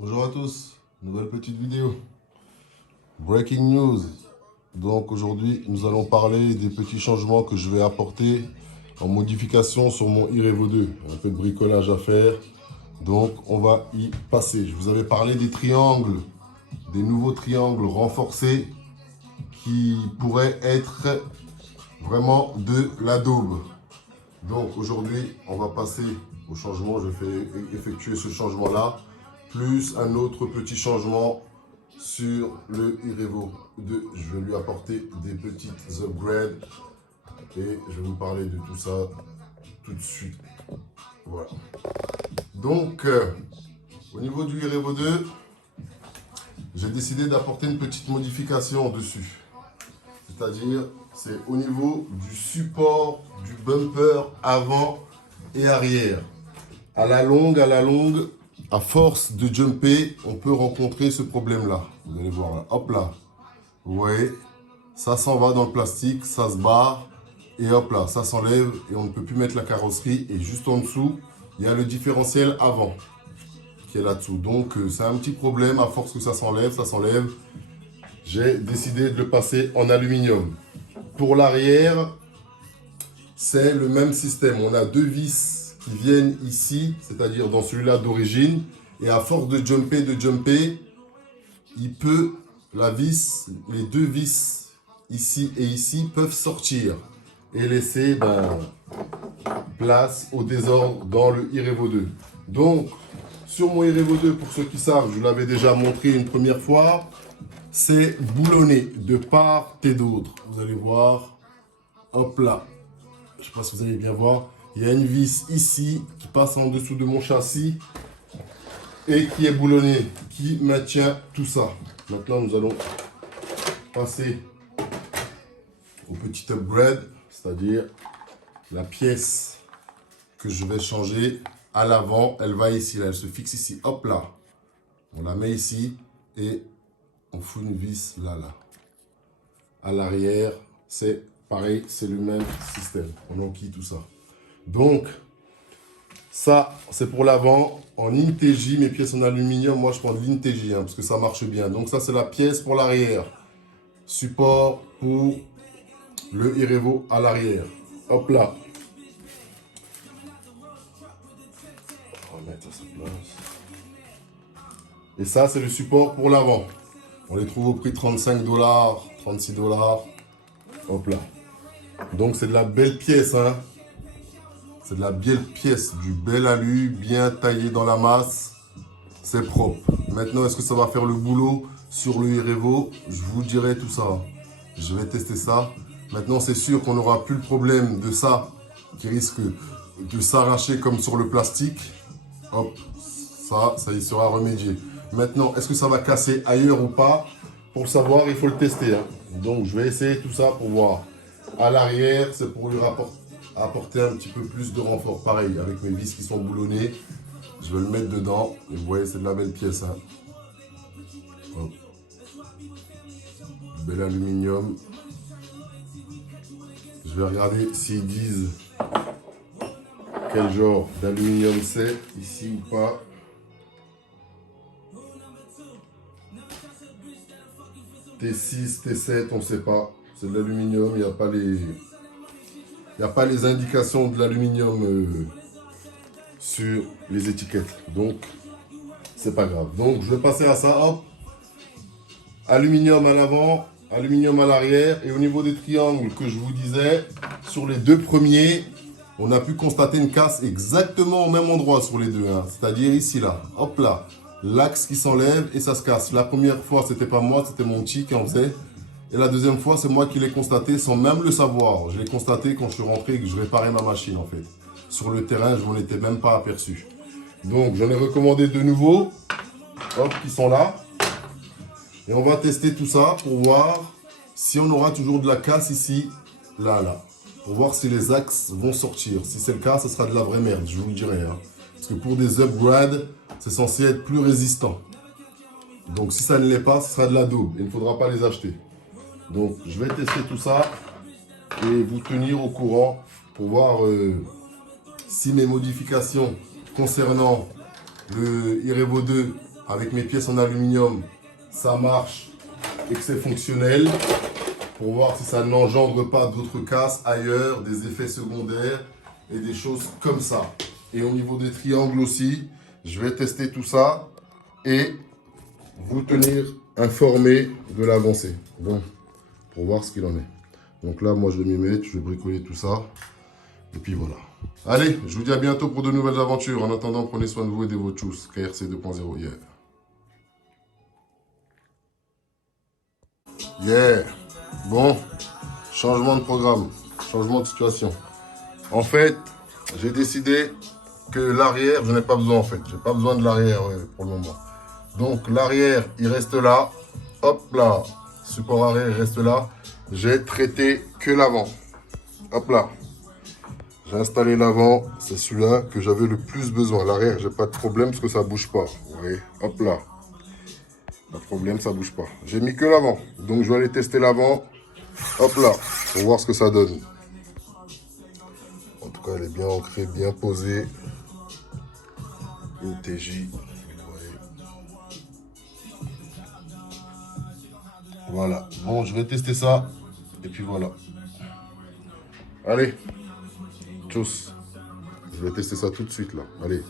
Bonjour à tous, nouvelle petite vidéo. Breaking news. Donc aujourd'hui, nous allons parler des petits changements que je vais apporter en modification sur mon iRevo 2. Un peu de bricolage à faire. Donc on va y passer. Je vous avais parlé des triangles, des nouveaux triangles renforcés qui pourraient être vraiment de la daube. Donc aujourd'hui, on va passer au changement. Je vais effectuer ce changement-là, plus un autre petit changement sur le iRevo 2. Je vais lui apporter des petites upgrades et je vais vous parler de tout ça tout de suite. Voilà. Donc, au niveau du iRevo 2, j'ai décidé d'apporter une petite modification dessus. C'est-à-dire, c'est au niveau du support du bumper avant et arrière. À la longue, à force de jumper, on peut rencontrer ce problème-là. Vous allez voir là, hop là. Vous voyez, ça s'en va dans le plastique, ça se barre, et hop là, ça s'enlève, et on ne peut plus mettre la carrosserie. Et juste en dessous, il y a le différentiel avant, qui est là-dessous. Donc, c'est un petit problème, à force que ça s'enlève. J'ai décidé de le passer en aluminium. Pour l'arrière, c'est le même système. On a deux vis qui viennent ici, c'est-à-dire dans celui-là d'origine. Et à force de jumper, les deux vis ici et ici peuvent sortir et laisser place au désordre dans le iRevo 2. Donc, sur mon iRevo 2, pour ceux qui savent, je vous l'avais déjà montré une première fois, c'est boulonné de part et d'autre. Vous allez voir, hop là. Je ne sais pas si vous allez bien voir. Il y a une vis ici qui passe en dessous de mon châssis et qui est boulonnée, qui maintient tout ça. Maintenant, nous allons passer au petit upgrade, c'est-à-dire la pièce que je vais changer à l'avant. Elle va ici, là, elle se fixe ici. Hop là. On la met ici et on fout une vis là. À l'arrière, c'est pareil, c'est le même système. On enquille tout ça. Donc, ça, c'est pour l'avant. En INTEJ, mes pièces en aluminium, moi je prends de l'INTEJ parce que ça marche bien. Donc ça, c'est la pièce pour l'arrière. Support pour le iRevo à l'arrière. Hop là. On va mettre à sa place. Et ça, c'est le support pour l'avant. On les trouve au prix de 35 $, 36 $. Hop là. Donc c'est de la belle pièce, hein. C'est de la belle pièce, du bel alu, bien taillé dans la masse. C'est propre. Maintenant, est-ce que ça va faire le boulot sur le iRevo? Je vous dirai tout ça. Je vais tester ça. Maintenant, c'est sûr qu'on n'aura plus le problème de ça qui risque de s'arracher comme sur le plastique. Hop, ça y sera remédié. Maintenant, est-ce que ça va casser ailleurs ou pas? Pour le savoir, il faut le tester, hein. Donc, je vais essayer tout ça pour voir. À l'arrière, c'est pour lui apporter un petit peu plus de renfort. Pareil, avec mes vis qui sont boulonnées, je vais le mettre dedans. Et vous voyez, c'est de la belle pièce, hein. Hop. Bel aluminium. Je vais regarder s'ils disent quel genre d'aluminium c'est, ici ou pas. T6, T7, on ne sait pas. C'est de l'aluminium, il n'y a pas les indications de l'aluminium sur les étiquettes. Donc, c'est pas grave. Donc, je vais passer à ça. Hop. Aluminium à l'avant, aluminium à l'arrière. Et au niveau des triangles que je vous disais, sur les deux premiers, on a pu constater une casse exactement au même endroit sur les deux, hein. C'est-à-dire ici, là. Hop là. L'axe qui s'enlève et ça se casse. La première fois, c'était pas moi, c'était mon petit qui en faisait. Et la deuxième fois, c'est moi qui l'ai constaté sans même le savoir. Je l'ai constaté quand je suis rentré et que je réparais ma machine, en fait. Sur le terrain, je m'en étais même pas aperçu. Donc, j'en ai recommandé de nouveaux. Hop, qui sont là. Et on va tester tout ça pour voir si on aura toujours de la casse ici, là. Pour voir si les axes vont sortir. Si c'est le cas, ce sera de la vraie merde, je vous le dirai, hein. Parce que pour des upgrades, c'est censé être plus résistant. Donc si ça ne l'est pas, ce sera de la daube. Il ne faudra pas les acheter. Donc je vais tester tout ça et vous tenir au courant pour voir si mes modifications concernant le iRevo 2 avec mes pièces en aluminium, ça marche et que c'est fonctionnel, pour voir si ça n'engendre pas d'autres casses ailleurs, des effets secondaires et des choses comme ça. Et au niveau des triangles aussi, je vais tester tout ça et vous tenir informé de l'avancée. Bon, pour voir ce qu'il en est. Donc là, moi, je vais m'y mettre, je vais bricoler tout ça. Et puis voilà. Allez, je vous dis à bientôt pour de nouvelles aventures. En attendant, prenez soin de vous et de vos tchous. KRC 2.0, yeah. Yeah. Bon, changement de programme, changement de situation. En fait, j'ai décidé que l'arrière, je n'ai pas besoin en fait. Je n'ai pas besoin de l'arrière pour le moment. Donc l'arrière, il reste là. Hop là. Support arrière, il reste là. J'ai traité que l'avant. Hop là. J'ai installé l'avant. C'est celui-là que j'avais le plus besoin. L'arrière, j'ai pas de problème parce que ça bouge pas. Vous voyez. Hop là. Pas de problème, ça bouge pas. J'ai mis que l'avant. Donc je vais aller tester l'avant. Hop là. Pour voir ce que ça donne. En tout cas, elle est bien ancrée, bien posée. Une TJ. Voilà. Bon, je vais tester ça. Et puis voilà. Allez. Tchuss. Je vais tester ça tout de suite là. Allez.